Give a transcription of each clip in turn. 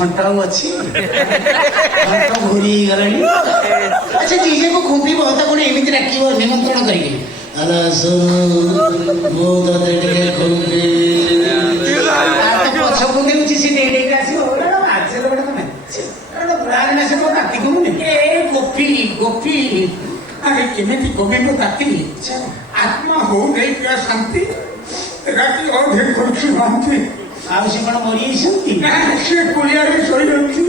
ଥଣ୍ଟ ଅଛି ଥଣ୍ଟ ଘୁରି ଗଲାଣି। ଆଚ୍ଛା ଜିଜେକୁ ଖୁମ୍ପିବ ତାକୁ ଏମିତି ଡାକିବ ନିମନ୍ତ୍ରଣ କରିକି, ଆଲୋ ମୋ ତତେ ଟିକେ ଖୁମ୍ପି ପଛକୁ ଦେଉଛି ସେ ଡେଇକି ଆସିବ। ଗୋପୀ ଗୋପୀ ଆରେ କେମିତି କମିବ ରାତି? ଆତ୍ମା ହଉ ନେଇ ପିଆ ଶାନ୍ତି, ରାତି ଅଧେ କରୁଛୁ ଶାନ୍ତି। ଆଉ ସେ କଣ ମରିଯାଇଛନ୍ତି? ସେ କୁଳିଆରେ ଶୋଇଯାଉଛି।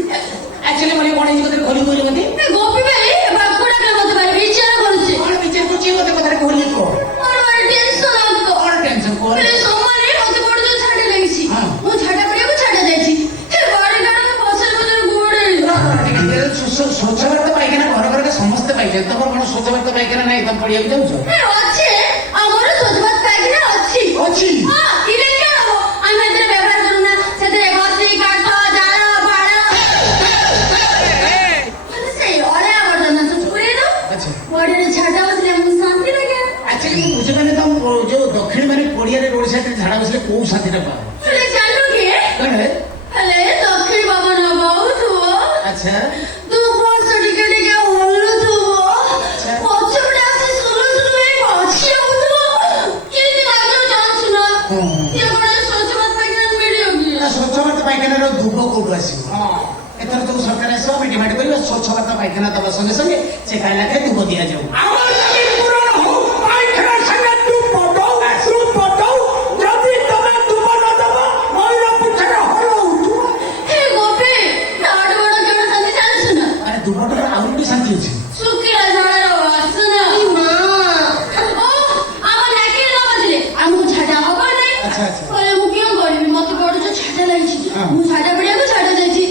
ଆକ୍ଚୁଆଲି ମାନେ କଣ ହେଇଛି କଥା ଖୋଲି କହିଲେ ମତେ? ଗୋପୀ ଭାଇ ବାକୁଡା ମତେ ଭାରି ବିଚାର କରୁଛି। କଣ ବିଚାର କରୁଛି ମତେ କଥାରେ ଖୋଲି କହ। ମୋର ଭାରି ଟେନସନ ଆଉତ। କଣ ଟେନସନ କହ? ଏ ସମୟରେ ମତେ ବଡ ଯୋଉ ଝାଡା ଲାଗିଛି, ମୁଁ ଝାଡା ପଡିବାକୁ ଛାଡା ଯାଇଛି। ହେ ବାଡି ଗାଡ ମୁଁ ପଛରେ ପଛରେ ଗୋଡେଇ ସ୍ୱଚ୍ଛ ଭାରତ ପାଇଖାନା ଘର ଘରକା ସମସ୍ତେ ପାଇଛନ୍ତି, ତମର କଣ ସ୍ୱଚ୍ଛ ଭାରତ ପାଇଖାନା ନାହିଁ ତମେ ପଡିବାକୁ ଯାଉଛ? ଅଛି ଆମର ସ୍ୱଚ୍ଛ ପାଇଖାନା ଅଛି ଅଛି। ଇଲେ କଣ ହବ? ଆମେ ଏଥିରେ ବ୍ୟବହାର କରୁନା, ସେଥିରେ ଘଷି କାଠ ଜାଳ ବାଳ ସେଇ ଅଳିଆ ଆବର୍ଜନା ସବୁ ପୁରେଇ ଦଉ। ବଡିରେ ଝାଡା ବସିଲେ ଆମକୁ ଶାନ୍ତି ଲାଗେ। ଆକ୍ଚୁଆଲି ମୁଁ ବୁଝିପାରୁନି ତମ ଯୋଉ ଦକ୍ଷିଣ ମାନେ ପଡିଆରେ ରୋଡ ସାଇଡରେ ଝାଡା ବସିଲେ କୋଉ ଶାନ୍ତିଟା ପାଅ? ହେଲେ ଜାଣିଲୁ କି କଣ? ହେଲେ ଦକ୍ଷିଣ ପବନ ବହୁଥିବ। ଆଚ୍ଛା ତୁ ବସ ଟିକେ ଟିକେ ହଲୁଥିବ, ପଛପଟେ ଆସି ସୁଲୁ ସୁଲୁ ହେଇ ପଛି ହଉଥିବ, କେମିତି ଲାଗିବ ଜାଣିଛୁ ନା? ଇଏ କଣ ସ୍ୱଚ୍ଛ ଭାରତ ପାଇଖାନା ମିଳିବ କି? ସ୍ୱଚ୍ଛ ଭାରତ ପାଇଖାନାର ଧୂପ କୋଉଠୁ ଆସିବ? ଏଥର ଯୋଉ ସରକାର ଆସିବ ଆମେ ଡିମାଣ୍ଡ କରିବା ସ୍ୱଚ୍ଛ ଭାରତ ପାଇଖାନା ଦବା ସଙ୍ଗେ ସଙ୍ଗେ ସେ ଖାଇଲା ଖାଇ ଧୂପ ଦିଆଯାଉ। ଆମର ଯଦି ପୂରଣ ହଉ ପାଇଖାନା ସାଙ୍ଗେ ତୁ ପଦଉ ଯଦି ତମେ ଧୂପ ନ ଦବ ମୟୂର ପୁଛରେ ହଲଉଥିବ। ହେ ଗୋପୀ, ତାଠୁ ବଡ କେବଳ ଶାନ୍ତି ଜାଣିଛୁ ନା? ଆରେ ଧୂପଟାର ଆହୁରି ବି ଶାନ୍ତି ଅଛି। ଶୁଖିଲା ଝାଡାର ବାସନା। ଓ ଆମ ନାକିରେ ନ ବାଜିଲେ ଆମକୁ ଝାଡା ହବ ନାହିଁ। ଆଚ୍ଛା ଆଚ୍ଛା କହିଲେ ମୁଁ କିଏ କରିବି? ମତେ ବଡ ଯୋଉ ଝାଡା ଲାଗିଛି, ମୁଁ ଝାଡା ପଡିବାକୁ ଛାଡା ଯାଇଛି।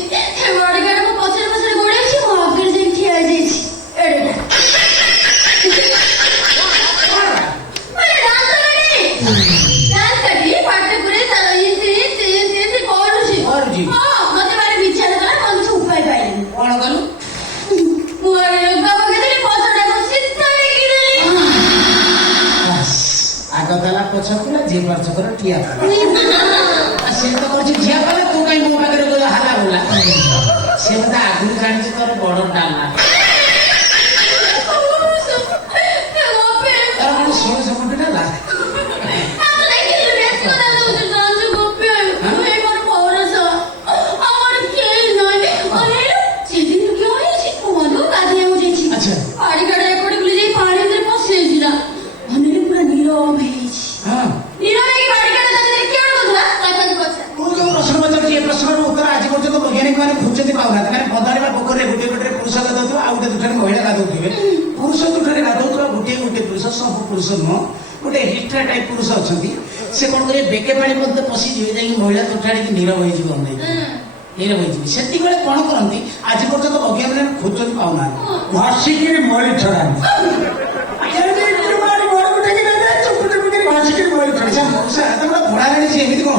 ବଡି ଗାଡ ମୁଁ ପଛରେ ପଛରେ ଗୋଡେଇଛି, ମୋ ଆଗରେ ଯାଇକି ଠିଆ ହେଇଯାଇଛି। ଏଡେଟା ଦାନ୍ତ କାଟି ପାଟି ପୁରେଇ ତାର ଏମିତି କରୁଛି। କରୁଛି? ମତେ ଭାରି ବିଚାର କଲା, ମୁଁ କିଛି ଉପାୟ ପାଇଲିନି। କଣ କଲୁ? ମୁଁ ଏକା ପକେଇଦେଲି, ପଛଟାକୁ ସିଧା ହେଇକି ଦେଲି। ଆଗ ତାଲା ପଛ କଲା ଯିଏ ପାରୁଛ କର ଠିଆ କଲା। ସେ ତ କରୁଛି ଠିଆ କଲା, ତୁ କାହିଁ ମୋ ପାଖରେ ହାଲା ବୋଲା? ସେ ବୋଧେ ଆଗରୁ ଜାଣିଛି ତୋର ବଡ ଡାଲା। ତାର କଣ 1600 କୋଟି ଡାଲା? ଆଚ୍ଛା ମୁଁ ଯୋଉ ପ୍ରଶ୍ନ ପଚାରୁଛି ଏ ପ୍ରଶ୍ନର ଉତ୍ତର ଆଜି ପର୍ଯ୍ୟନ୍ତ ବୈଜ୍ଞାନିକ ମାନେ ଖୋଜନ୍ତି ପାଉନାହାନ୍ତି। ମାନେ ପଦାରେ ବା ପୋଖରୀରେ ଗୋଟିଏ ଗୋଟିଏ ପୁରୁଷ ଗାଧଉଥିବ, ଆଉ ଗୋଟେ ଦୁଠାରେ ମହିଳା ଗାଧଉଥିବେ। ପୁରୁଷ ଦୁଠାରେ ଗାଧଉଥିବା ଗୋଟିଏ ପୁରୁଷ, ସବୁ ପୁରୁଷ ନୁହଁ, ଗୋଟେ ହିଷ୍ଟ୍ରା ଟାଇପ ପୁରୁଷ ଅଛନ୍ତି। ସେ କଣ କରିବେ, ବେକେ ପାଣି ମଧ୍ୟ ପଶିଯିବେ, ଯାଇକି ମହିଳା ତୁଠାଣିକି ନୀରବ ହେଇଯିବ, ନୀରବ ହେଇଯିବେ। ସେତିକିବେଳେ କଣ କରନ୍ତି ଆଜି ପର୍ଯ୍ୟନ୍ତ ବୈଜ୍ଞାନିକ ମାନେ ଖୋଜନ୍ତି ପାଉନାହାନ୍ତି। ଘଷିକିରି ମଳି ଛଡାନ୍ତି। ଘୋଡ଼ା ଗାଡ଼ି ସେ ଏମିତି କଣ?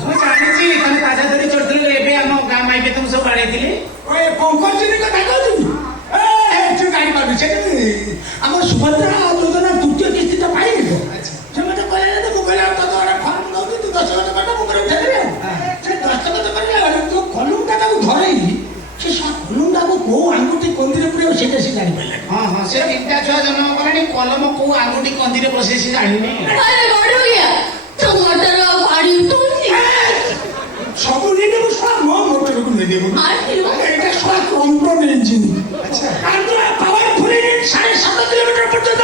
ମୁଁ ଜାଣିଛି ତମେ ତାଜା ଧରି ଚଢୁଥିଲେ, ଏବେ ଆମ ଗାଁ ମାଇକେ ତମେ ସବୁ ବାଡେଇଥିଲି। ଆମର ସୁଭଦ୍ରା ଯୋଜନା ତୃତୀୟ କିସ୍ତିଟା ପାଇଲି ତ। ସେ ମତେ କହିଲେ ମୁଁ କହିଲା ତୋ ଫର୍ମ ଦଉଛି, ତୁ ଦସ୍ତଖତ କରିବୁ, ମୁଁ କରି ଉଠେଇଦେବି ଆଉ। ସେ ଦସ୍ତଖତ କରିଲେ ଯୋଉ କଲମଟା ତାକୁ ଧରେଇଲି, ସେ କଲମଟାକୁ କୋଉ ଆଙ୍ଗୁଠି କନ୍ଦିରେ ପୁରେଇବ ସେଇଟା ସେ ଜାଣିପାରିଲାନି। ହଁ ସେ 3ଟା ଛୁଆ ଜନ୍ମ କଲାଣି, କଲମ କୋଉ ଆଙ୍ଗୁଠି କନ୍ଦିରେ ବସେଇ ସେ ଜାଣିନି। ସବୁ ନେଇନେବୁ ଶୁଆ, ମୋ ମୋଟରକୁ ନେଇନେବୁ। ଏଇଟା ଶୁଆ control engine. Powerful engine 7.5 kilometre ପର୍ଯ୍ୟନ୍ତ